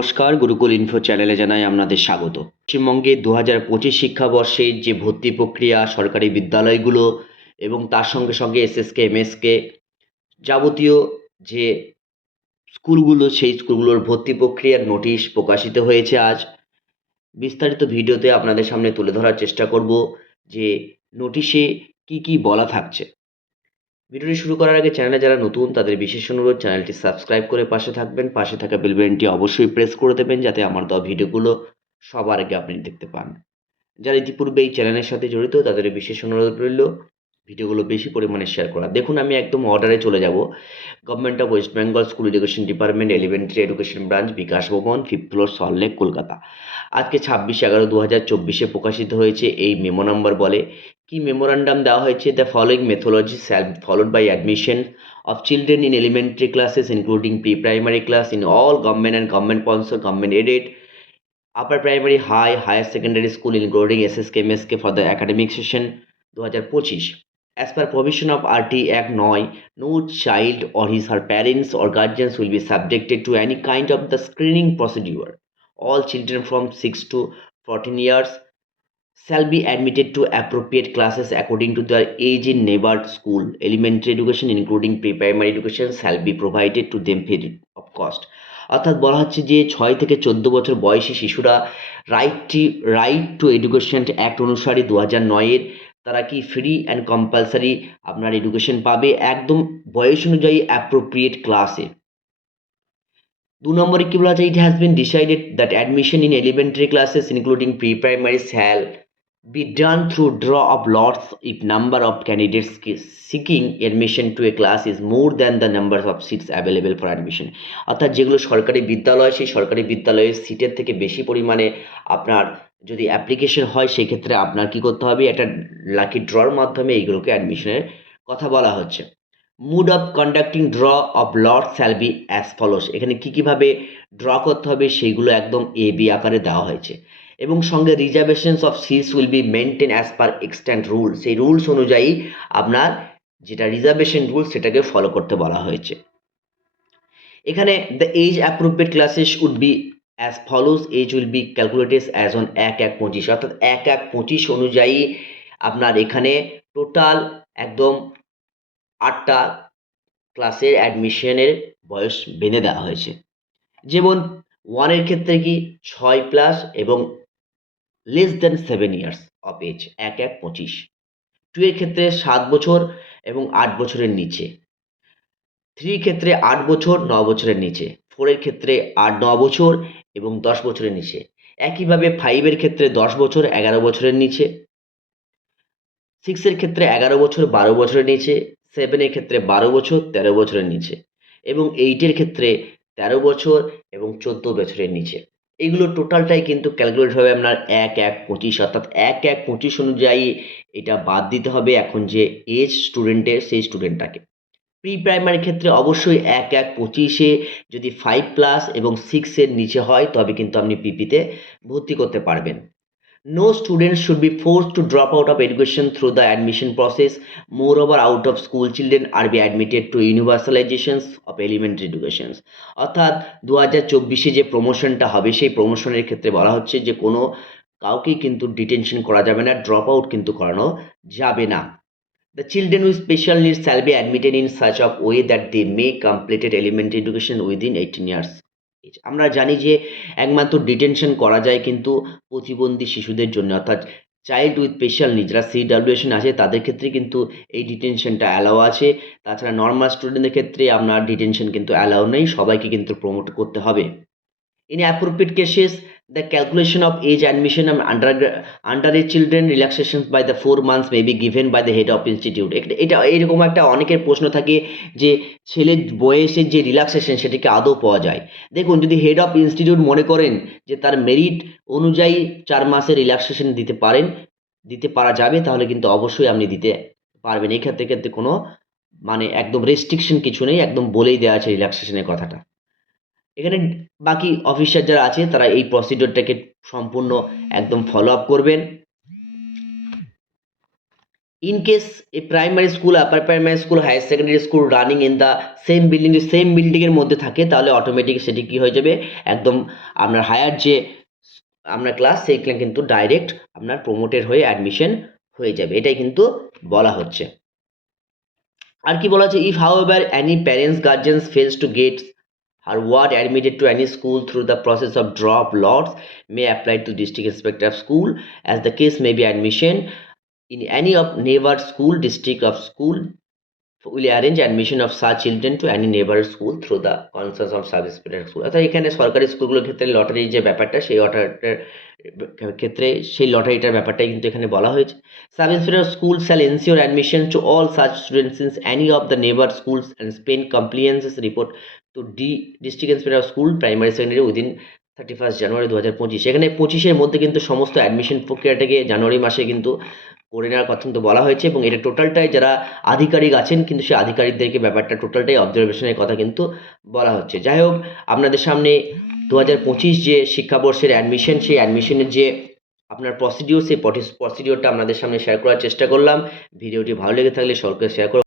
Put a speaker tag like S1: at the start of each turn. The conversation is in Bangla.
S1: নমস্কার, গুরুকুল ইনফো চ্যানেলে জানাই আপনাদের স্বাগত। পশ্চিমবঙ্গে দু হাজার পঁচিশ শিক্ষাবর্ষে যে ভর্তি প্রক্রিয়া সরকারি বিদ্যালয়গুলো এবং তার সঙ্গে সঙ্গে এসএসকে এমএসকে যাবতীয় যে স্কুলগুলো, সেই স্কুলগুলোর ভর্তি প্রক্রিয়ার নোটিশ প্রকাশিত হয়েছে আজ। বিস্তারিত ভিডিওতে আপনাদের সামনে তুলে ধরার চেষ্টা করব যে নোটিশে কি কি বলা থাকছে। ভিডিওটি শুরু করার আগে চ্যানেলে যারা নতুন, তাদের বিশেষ অনুরোধ, চ্যানেলটি সাবস্ক্রাইব করে পাশে থাকবেন। পাশে থাকা বেল বাটনটি অবশ্যই প্রেস করে দেবেন যাতে আমার দেওয়া ভিডিওগুলো সবার আগে আপনি দেখতে পান। যারা ইতিপূর্বে এই চ্যানেলের সাথে জড়িত, তাদের বিশেষ অনুরোধ রইল ভিডিওগুলো বেশি পরিমাণে শেয়ার করা। দেখুন, আমি একদম অর্ডারে চলে যাব। Government of West Bengal school education department elementary education branch Bikash Bhavan fifth floor Salt Lake Kolkata. আজকে ছাব্বিশ এগারো দু হাজার চব্বিশে প্রকাশিত হয়েছে এই মেমো নাম্বার বলে কি মেমোরান্ডাম দেওয়া হয়েছে? The following methodology shall followed by admission of children in elementary classes including pre primary class in all government and government sponsor government aided upper primary high higher secondary school including S S K M S K for the academic session দু হাজার পঁচিশ as per provision of R T এক নয় no child or his her parents or guardians will be subjected to any kind of the screening procedure all children from six to fourteen years shall be admitted to appropriate classes according to their age in neighbored school. Elementary education, including pre-primary education, shall be provided to them free of cost. অর্থাৎ বলা হচ্ছে যে ছয় থেকে চোদ্দ বছর বয়সী শিশুরা right right to education act অনুসারে দু হাজার নয়ের তারা কি ফ্রি অ্যান্ড কম্পালসারি আপনার এডুকেশন পাবে একদম বয়স অনুযায়ী অ্যাপ্রোপ্রিয়েট ক্লাসে দু নম্বরে কি বলা আছে it has been decided that admission in elementary classes including pre primary shall be done through draw of lots if number of candidates ki- seeking admission to a class is more than the number of seats available for admission. অর্থাৎ যেগুলো সরকারি বিদ্যালয়, সেই সরকারি বিদ্যালয়ের সিটের থেকে বেশি পরিমাণে আপনার যদি অ্যাপ্লিকেশন হয় সেই ক্ষেত্রে আপনার কি করতে হবে? একটা লাকি ড্রর মাধ্যমে এইগুলোকে অ্যাডমিশনের কথা বলা হচ্ছে। Mode of conducting draw of lot shall be as follows এখানে কী কীভাবে ড্র করতে হবে? সেইগুলো একদম এ বি আকারে দেওয়া হয়েছে। এবং সঙ্গে reservations of seats will be maintain as per extant rule সেই রুলস অনুযায়ী আপনার যেটা রিজার্ভেশন রুল সেটাকে ফলো করতে বলা হয়েছে। এখানে the age appropriate classes would be as follows age will be calculated as on এক এক পঁচিশ। অর্থাৎ এক এক পঁচিশ অনুযায়ী আপনার এখানে টোটাল একদম আটটা ক্লাসের অ্যাডমিশনের বয়স বেঁধে দেওয়া হয়েছে। যেমন ওয়ানের ক্ষেত্রে কি ছয় প্লাস এবং less than seven years of age এক এক, পঁচিশ। টু এর ক্ষেত্রে সাত বছর এবং আট বছরের নিচে। থ্রি ক্ষেত্রে আট বছর, ন বছরের নিচে। ফোরের ক্ষেত্রে আট, ন বছর এবং দশ বছরের নিচে। একইভাবে ফাইভের ক্ষেত্রে দশ বছর, এগারো বছরের নিচে। সিক্সের ক্ষেত্রে এগারো বছর, বারো বছরের নিচে। সেভেনের ক্ষেত্রে বারো বছর, তেরো বছরের নিচে। এবং এইটের ক্ষেত্রে তেরো বছর এবং চোদ্দ বছরের নিচে। এইগুলো টোটালটাই কিন্তু ক্যালকুলেট হবে আপনার এক এক পঁচিশ, অর্থাৎ এক এক পঁচিশ অনুযায়ী এটা বাদ দিতে হবে এখন যে এজ স্টুডেন্টের সেই স্টুডেন্টটাকে প্রি প্রাইমারির ক্ষেত্রে অবশ্যই এক এক পঁচিশে যদি ফাইভ প্লাস এবং সিক্সের নিচে হয়, তবে কিন্তু আপনি পিপিতে ভর্তি করতে পারবেন। Students should be force to drop out of education through the admission process moreover out of school children are be admitted to universalizations of elementary educations অর্থাৎ দু হাজার চব্বিশে যে প্রমোশনটা হবে, সেই প্রমোশনের ক্ষেত্রে বলা হচ্ছে যে কোনো কাউকেই কিন্তু ডিটেনশন করা যাবে না ড্রপ আউট কিন্তু করানো যাবে না। The children with special needs shall be admitted in such of way that they may completed elementary education within eighteen years আমরা জানি যে একমাত্র ডিটেনশন করা যায় কিন্তু প্রতিবন্ধী শিশুদের জন্য, অর্থাৎ চাইল্ড উইথ স্পেশাল নিড যারা সিডাব্লিউশন আছে তাদের ক্ষেত্রে কিন্তু এই ডিটেনশনটা অ্যালাও আছে। তাছাড়া নর্মাল স্টুডেন্টদের ক্ষেত্রে আপনার ডিটেনশন কিন্তু অ্যালাও নেই, সবাইকে কিন্তু প্রমোট করতে হবে। In appropriate cases the calculation of age admission under under age children relaxation by the four months may be given by the head of institute এটা এইরকম একটা অনেকের প্রশ্ন থাকে যে ছেলের বয়সের যে রিল্যাক্সেশন সেটাকে আদৌ পাওয়া যায়। দেখুন, যদি হেড অফ ইনস্টিটিউট মনে করেন যে তার মেরিট অনুযায়ী চার মাসের রিল্যাক্সেশন দিতে পারেন, দিতে পারা যাবে, তাহলে কিন্তু অবশ্যই আপনি দিতে পারবেন। এই ক্ষেত্রে ক্ষেত্রে কোনো মানে একদম রেস্ট্রিকশন কিছু নেই, একদম বলেই দেওয়া আছে রিল্যাক্সেশনের কথাটা। এখানে বাকি অফিসার যারা আছে, তারা এই প্রসিডিওরটাকে সম্পূর্ণ একদম ফলো আপ করবেন। A primary school, upper primary school, higher secondary school running in the same building same building এর মধ্যে থাকে, তাহলে অটোমেটিক সেটি কি হয়ে যাবে? একদম আপনার হায়ার যে, আপনার ক্লাস সেইখানে কিন্তু ডাইরেক্ট আপনার প্রমোটেড হয়ে অ্যাডমিশন হয়ে যাবে। এটাই কিন্তু বলা হচ্ছে। আর কি বলা হচ্ছে? If however any parents guardians fails to get Harvard admitted to any school through the process of drop lots may apply to district inspector of school. As the case may be admission in any of neighbor school district of school will arrange admission of such children to any neighbor school through the concerns of sub inspector school অর্থাৎ এখানে সরকারি স্কুলগুলোর ক্ষেত্রে লটারির যে ব্যাপারটা, সেই লটারিটার ক্ষেত্রে সেই লটারিটার ব্যাপারটাই কিন্তু এখানে বলা হয়েছে। Sub inspector school shall ensure admission to all such students in any of the neighbour schools and Spain compliances report to D district inspector school primary secondary within thirty first January দু হাজার পঁচিশ এখানে পঁচিশের মধ্যে কিন্তু সমস্ত অ্যাডমিশন প্রক্রিয়াটাকে জানুয়ারি মাসে কিন্তু করে নেওয়ার কথা কিন্তু বলা হয়েছে এবং এটা টোটালটাই যারা আধিকারিক আছেন কিন্তু সেই আধিকারিকদেরকে ব্যাপারটা টোটালটাই অবজারভেশনের কথা কিন্তু বলা হচ্ছে। যাই হোক, আপনাদের সামনে দু হাজার পঁচিশ যে শিক্ষাবর্ষের অ্যাডমিশন সেই অ্যাডমিশনের যে আপনার প্রসিডিওর সেই প্রসিডিওরটা আপনাদের সামনে শেয়ার করার চেষ্টা করলাম। ভিডিওটি ভালো লেগে থাকলে সকলকে শেয়ার